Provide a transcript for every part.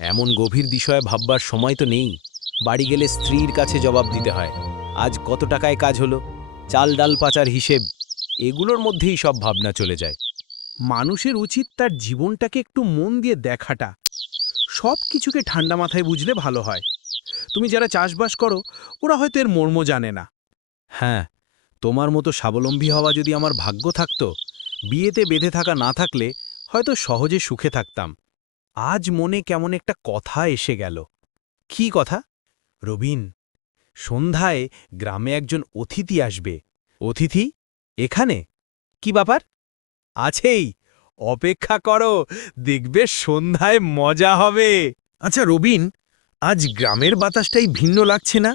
এমন গভীর বিষয়ে ভাববার সময় তো নেই। বাড়ি গেলে স্ত্রীর কাছে জবাব দিতে হয়। আজ কত টাকায় কাজ হলো, চাল ডাল পাচার হিসেব, এগুলোর মধ্যেই সব ভাবনা চলে যায়। মানুষের উচিত তার জীবনটাকে একটু মন দিয়ে দেখাটা। সব কিছুকে ঠান্ডা মাথায় বুঝলে ভালো হয়। তুমি যারা চাষবাস করো, ওরা হয়তো এর মর্ম জানে না। হ্যাঁ, তোমার মতো স্বাবলম্বী হওয়া যদি আমার ভাগ্য থাকতো, বিয়েতে বেঁধে থাকা না থাকলে হয়তো সহজে সুখে থাকতাম। আজ মনে কেমন একটা কথা এসে গেল। কি কথা? রবিন, সন্ধ্যায় গ্রামে একজন অতিথি আসবে। অতিথি? এখানে? কি ব্যাপার? আছেই, অপেক্ষা করো, দেখবে সন্ধ্যায় মজা হবে। আচ্ছা রবিন, আজ গ্রামের বাতাসটাই ভিন্ন লাগছে না?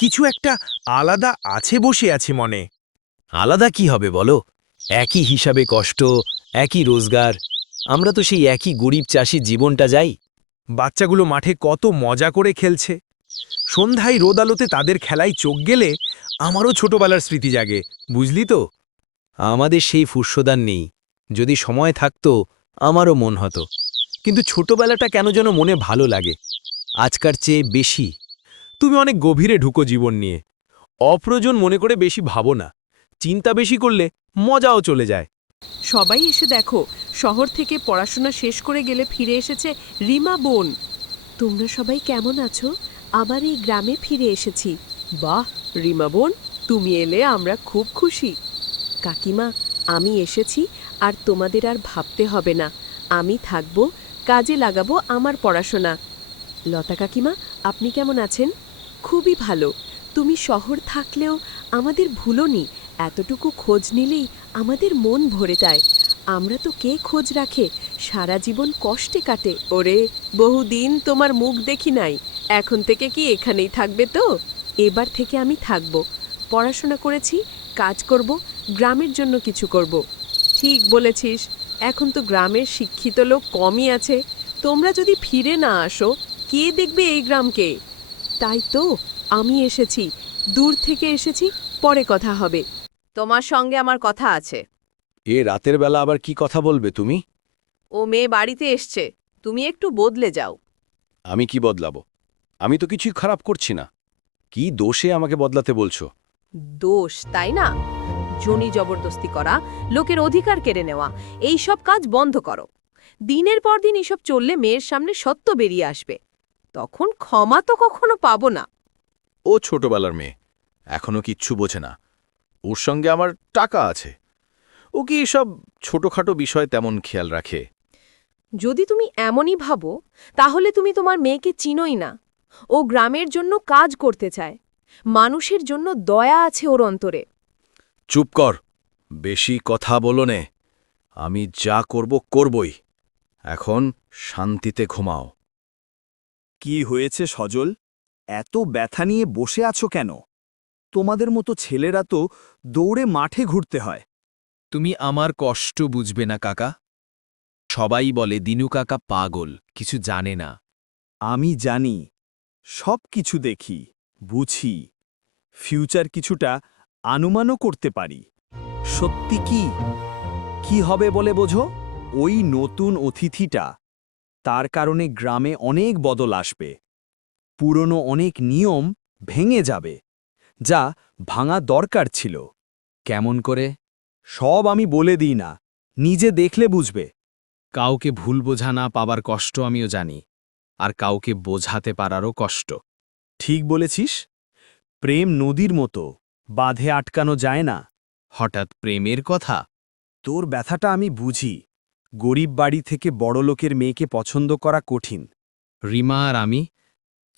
কিছু একটা আলাদা বসে আছে মনে। আলাদা কি হবে বলো? একই হিসাবে কষ্ট, একই রোজগার। আমরা তো সেই একই গরিব চাষী জীবনটা যাই। বাচ্চাগুলো মাঠে কত মজা করে খেলছে। সন্ধ্যায় রোদ আলোতে তাদের খেলায় চোখ গেলে আমারও ছোটবেলার স্মৃতি জাগে, বুঝলি তো? আমাদের সেই ফুস্যদান নেই। যদি সময় থাকতো আমারও মন হতো, কিন্তু ছোটবেলাটা কেন যেন মনে ভালো লাগে, আজকার চেয়ে বেশি। তুমি অনেক গভীরে ঢুকো জীবন নিয়ে। অপ্রয়োজন মনে করে বেশি ভাবো না। চিন্তা বেশি করলে মজাও চলে যায়। সবাই এসে দেখো, শহর থেকে পড়াশোনা শেষ করে গেলে ফিরে এসেছে রিমা বোন। তোমরা সবাই কেমন আছো? আবার এই গ্রামে ফিরে এসেছি। বাহ রিমা বোন, তুমি এলে আমরা খুব খুশি। কাকিমা, আমি এসেছি, আর তোমাদের আর ভাবতে হবে না। আমি থাকবো, কাজে লাগাবো আমার পড়াশোনা। লতা কাকিমা, আপনি কেমন আছেন? খুবই ভালো। তুমি শহর থাকলেও আমাদের ভুলোনি। এতটুকু খোঁজ নিলেই আমাদের মন ভরে যায়। আমরা তো কে খোঁজ রাখে, সারা জীবন কষ্টে কাটে। ওরে, বহুদিন তোমার মুখ দেখি নাই। এখন থেকে কি এখানেই থাকবে তো? এবার থেকে আমি থাকব, পড়াশোনা করেছি, কাজ করব, গ্রামের জন্য কিছু করব। ঠিক বলেছিস, এখন তো গ্রামের শিক্ষিত লোক কমই আছে। তোমরা যদি ফিরে না আসো, কে দেখবে এই গ্রামকে? তাই তো আমি এসেছি, দূর থেকে এসেছি, পরে কথা হবে। তোমার সঙ্গে আমার কথা আছে। এ রাতের বেলা আবার কি কথা বলবে তুমি? ও মেয়ে বাড়িতে এসছে, তুমি একটু বদলে যাও। আমি কি বদলাবো? আমি তো কিছুই খারাপ করছি না। কি দোষে আমাকে বদলাতে বলছো? দোষ, তাই না? জনি জবরদস্তি করা, লোকের অধিকার কেড়ে নেওয়া, এই সব কাজ বন্ধ করো। দিনের পর দিন এসব চললে মেয়ের সামনে সত্য বেরিয়ে আসবে। তখন ক্ষমা তো কখনো পাবো না। ও ছোটবেলার মেয়ে, এখনো কিচ্ছু বোঝে না। ওর সঙ্গে আমার টাকা আছে। ও কি এসব ছোটখাটো বিষয় তেমন খেয়াল রাখে? যদি তুমি এমনই ভাবো, তাহলে তুমি তোমার মেয়েকে চিনোই না। ও গ্রামের জন্য কাজ করতে চায়, মানুষের জন্য দয়া আছে ওর অন্তরে। চুপ কর, বেশি কথা বলো নে। আমি যা করব করবই। এখন শান্তিতে ঘুমাও। কি হয়েছে সজল? এত ব্যথা নিয়ে বসে আছো কেন? তোমাদের মতো ছেলেরা তো দৌড়ে মাঠে ঘুরতে হয়। তুমি আমার কষ্ট বুঝবে না কাকা। সবাই বলে দিনু কাকা পাগল, কিছু জানে না। আমি জানি, সব কিছু দেখি, বুঝি, ফিউচার কিছুটা আনুমানও করতে পারি। সত্যি কি কি হবে বলে বোঝো? ওই নতুন অতিথিটা, তার কারণে গ্রামে অনেক বদল আসবে। পুরনো অনেক নিয়ম ভেঙে যাবে, যা ভাঙা দরকার ছিল। কেমন করে? সব আমি বলে দিই না, নিজে দেখলে বুঝবে। কাউকে ভুল বোঝা না পাবার কষ্ট আমিও জানি, আর কাউকে বোঝাতে পারারও কষ্ট। ঠিক বলেছিস, প্রেম নদীর মতো, বাঁধে আটকানো যায় না। হঠাৎ প্রেমের কথা? তোর ব্যথাটা আমি বুঝি। গরিব বাড়ি থেকে বড়লোকের মেয়েকে পছন্দ করা কঠিন। রিমা আর আমি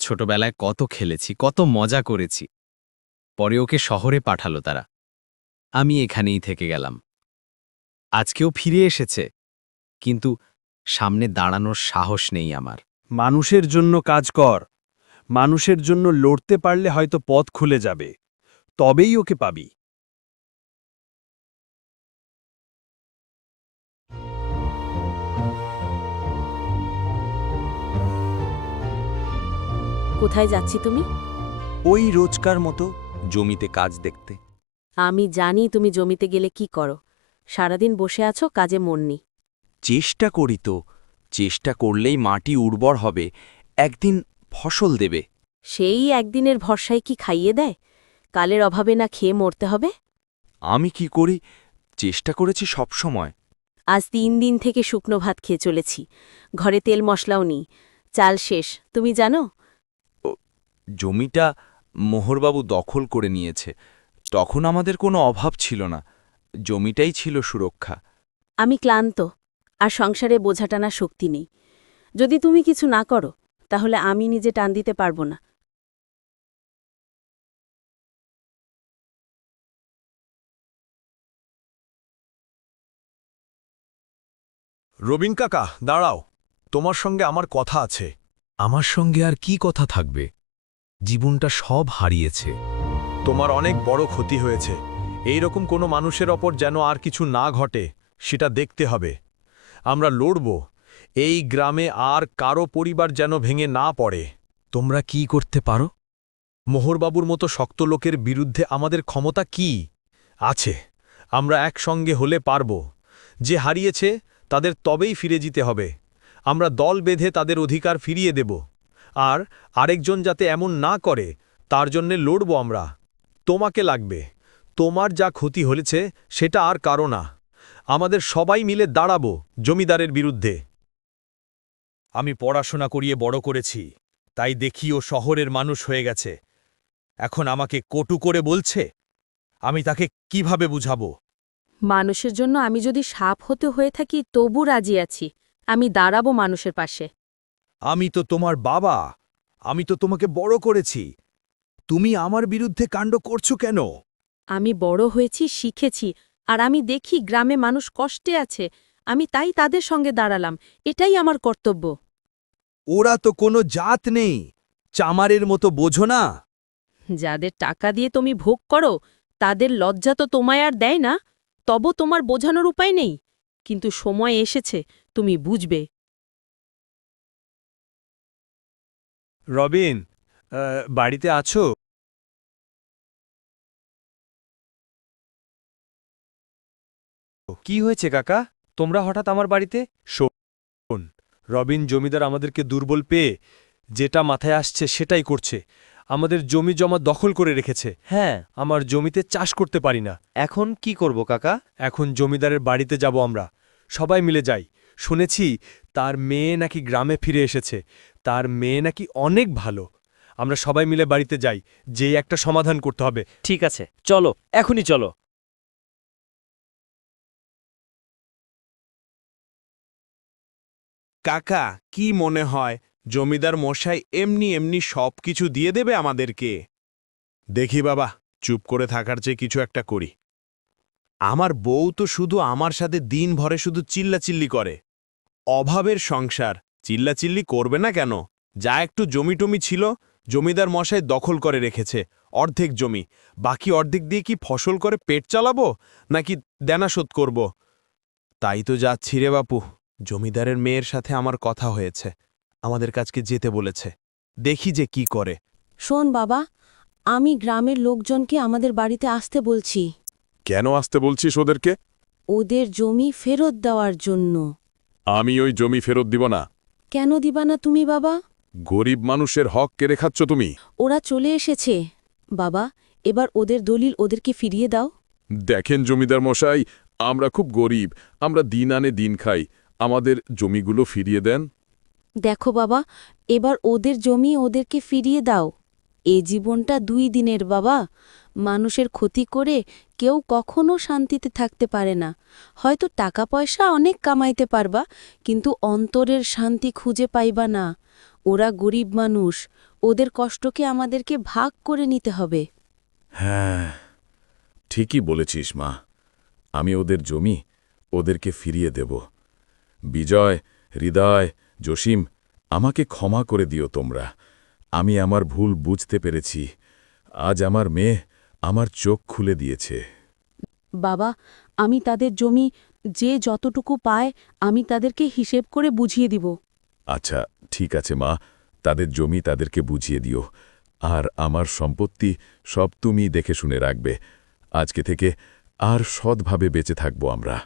ছোটবেলায় কত খেলেছি, কত মজা করেছি। পরে ওকে শহরে পাঠালো তারা। আমি এখানেই থেকে গেলাম। আজকেও ফিরে এসেছে, কিন্তু সামনে দাঁড়ানোর সাহস নেই আমার। মানুষের জন্য কাজ কর, মানুষের জন্য লড়তে পারলে হয়তো পথ খুলে যাবে, তবেই ওকে পাবি। কোথায় যাচ্ছি তুমি? ওই রোজকার মতো। জমিতে কাজ দেখতে। আমি জানি তুমি জমিতে গেলে কি করো। সারাদিন বসে আছো, কাজে মন নেই। চেষ্টা করি তো, চেষ্টা করলেই মাটি উর্বর হবে, একদিন ফসল দেবে। সেই একদিনের ভরসায় কি খাইয়ে দেয়? কালের অভাবে না খেয়ে মরতে হবে? আমি কি করি, চেষ্টা করেছি সব সময়। আজ 3 দিন থেকে শুকনো ভাত খেয়ে চলেছি। ঘরে তেল মশলাও নেই। চাল শেষ, তুমি জানো? জমিটা মোহরবাবু দখল করে নিয়েছে। তখন আমাদের কোনো অভাব ছিল না, জমিটাই ছিল সুরক্ষা। আমি ক্লান্ত, আর সংসারে বোঝা টানা শক্তি নেই। যদি তুমি কিছু না করো, তাহলে আমি নিজে টান দিতে পারবো না। রবিন কাকা, দাঁড়াও, তোমার সঙ্গে আমার কথা আছে। আমার সঙ্গে আর কি কথা থাকবে? জীবনটা সব হারিয়েছে। তোমার অনেক বড় ক্ষতি হয়েছে। এই রকম কোনো মানুষের ওপর যেন আর কিছু না ঘটে, সেটা দেখতে হবে। আমরা লড়ব, এই গ্রামে আর কারো পরিবার যেন ভেঙে না পড়ে। তোমরা কি করতে পারো? মোহরবাবুর মতো শক্ত লোকের বিরুদ্ধে আমাদের ক্ষমতা কি আছে? আমরা একসঙ্গে হলে পারব। যে হারিয়েছে তাদের তবেই ফিরে যেতে হবে। আমরা দল বেঁধে তাদের অধিকার ফিরিয়ে দেব। আর আরেকজন যাতে এমন না করে, তার জন্যে লড়ব আমরা। তোমাকে লাগবে। তোমার যা ক্ষতি হয়েছে সেটা আর কারো না। আমাদের সবাই মিলে দাঁড়াবো জমিদারের বিরুদ্ধে। আমি পড়াশোনা করিয়ে বড় করেছি, তাই দেখি ও শহরের মানুষ হয়ে গেছে। এখন আমাকে কটু করে বলছে, আমি তাকে কিভাবে বুঝাবো? মানুষের জন্য আমি যদি সাপ হতে হয়ে থাকি, তবু রাজি আছি। আমি দাঁড়াবো মানুষের পাশে। আমি তো তোমার বাবা, আমি তো তোমাকে বড় করেছি। তুমি আমার বিরুদ্ধে কাণ্ড করছো কেন? আমি বড় হয়েছি, শিখেছি, আর আমি দেখি গ্রামে মানুষ কষ্টে আছে। আমি তাই তাদের সঙ্গে দাঁড়ালাম। এটাই আমার কর্তব্য। ওরা তো কোনো জাত নেই, চামারের মতো বোঝো না। যাদের টাকা দিয়ে তুমি ভোগ করো, তাদের লজ্জা তো তোমায় আর দেয় না। তব তোমার বোঝানোর উপায় নেই। কিন্তু সময় এসেছে, তুমি বুঝবে। রবিন, বাড়িতে আছো? কি হয়েছে কাকা, তোমরা হঠাৎ আমার বাড়িতে? শোন, রবিন জমিদার আমাদেরকে দুর্বল পেয়ে যেটা মাথায় আসছে সেটাই করছে। আমাদের জমি জমা দখল করে রেখেছে। হ্যাঁ, আমার জমিতে চাষ করতে পারি না। এখন কি করব কাকা? এখন জমিদারের বাড়িতে যাব আমরা, সবাই মিলে যাই। শুনেছি তার মেয়ে নাকি গ্রামে ফিরে এসেছে। তার মেয়ে নাকি অনেক ভালো। আমরা সবাই মিলে বাড়িতে যাই, যেই একটা সমাধান করতে হবে। ঠিক আছে, চলো, এখনই চলো। কাকা, কি মনে হয় জমিদার মশাই এমনি এমনি সব কিছু দিয়ে দেবে আমাদেরকে? দেখি বাবা, চুপ করে থাকার চেয়ে কিছু একটা করি। আমার বউ তো শুধু আমার সাথে দিন ভরে শুধু চিল্লাচিল্লি করে। অভাবের সংসার, চিল্লাচিল্লি করবে না কেন? যা একটু জমি ছিল, জমিদার মশাই দখল করে রেখেছে। অর্ধেক জমি, বাকি অর্ধেক দিয়ে কি ফসল করে পেট চালাবো, নাকি দেনা শোধ করব? তাই তো যাচ্ছি রে বাপু। জমিদারের মেয়ের সাথে আমার কথা হয়েছে, আমাদের কাছকে যেতে বলেছে। দেখি যে কি করে। শোন বাবা, আমি গ্রামের লোকজনকে আমাদের বাড়িতে আসতে বলছি। কেন আসতে বলছিস ওদেরকে? ওদের জমি ফেরত দেওয়ার জন্য। আমি ওই জমি ফেরত দিব না। কেন দিবা না তুমি বাবা? গরিব মানুষের হক কেড়ে খাচ্ছ তুমি। ওরা চলে এসেছে বাবা, এবার ওদের দলিল ওদেরকে ফিরিয়ে দাও। দেখেন জমিদার মশাই, আমরা খুব গরিব, আমরা দিন আনে দিন খাই, আমাদের জমিগুলো ফিরিয়ে দেন। দেখো বাবা, এবার ওদের জমি ওদেরকে ফিরিয়ে দাও। এ জীবনটা 2 দিনের বাবা। মানুষের ক্ষতি করে কেউ কখনো শান্তিতে থাকতে পারে না। হয়তো টাকা পয়সা অনেক কামাইতে পারবা, কিন্তু অন্তরের শান্তি খুঁজে পাইবা না। ওরা গরিব মানুষ, ওদের কষ্টকে আমাদেরকে ভাগ করে নিতে হবে। হ্যাঁ, ঠিকই বলেছিস মা। আমি ওদের জমি ওদেরকে ফিরিয়ে দেব। বিজয়, হৃদয়, জসিম, আমাকে ক্ষমা করে দিও তোমরা। আমি আমার ভুল বুঝতে পেরেছি। আজ আমার মেয়ে আমার চোখ খুলে দিয়েছে। বাবা, আমি তাদের জমি যে যতটুকু পায়, আমি তাদেরকে হিসেব করে বুঝিয়ে দিব। আচ্ছা, ঠিক আছে মা, তাদের জমি তাদেরকে বুঝিয়ে দিও। আর আমার সম্পত্তি সব তুমি দেখে শুনে রাখবে। আজকে থেকে আর সৎভাবে বেঁচে থাকব আমরা।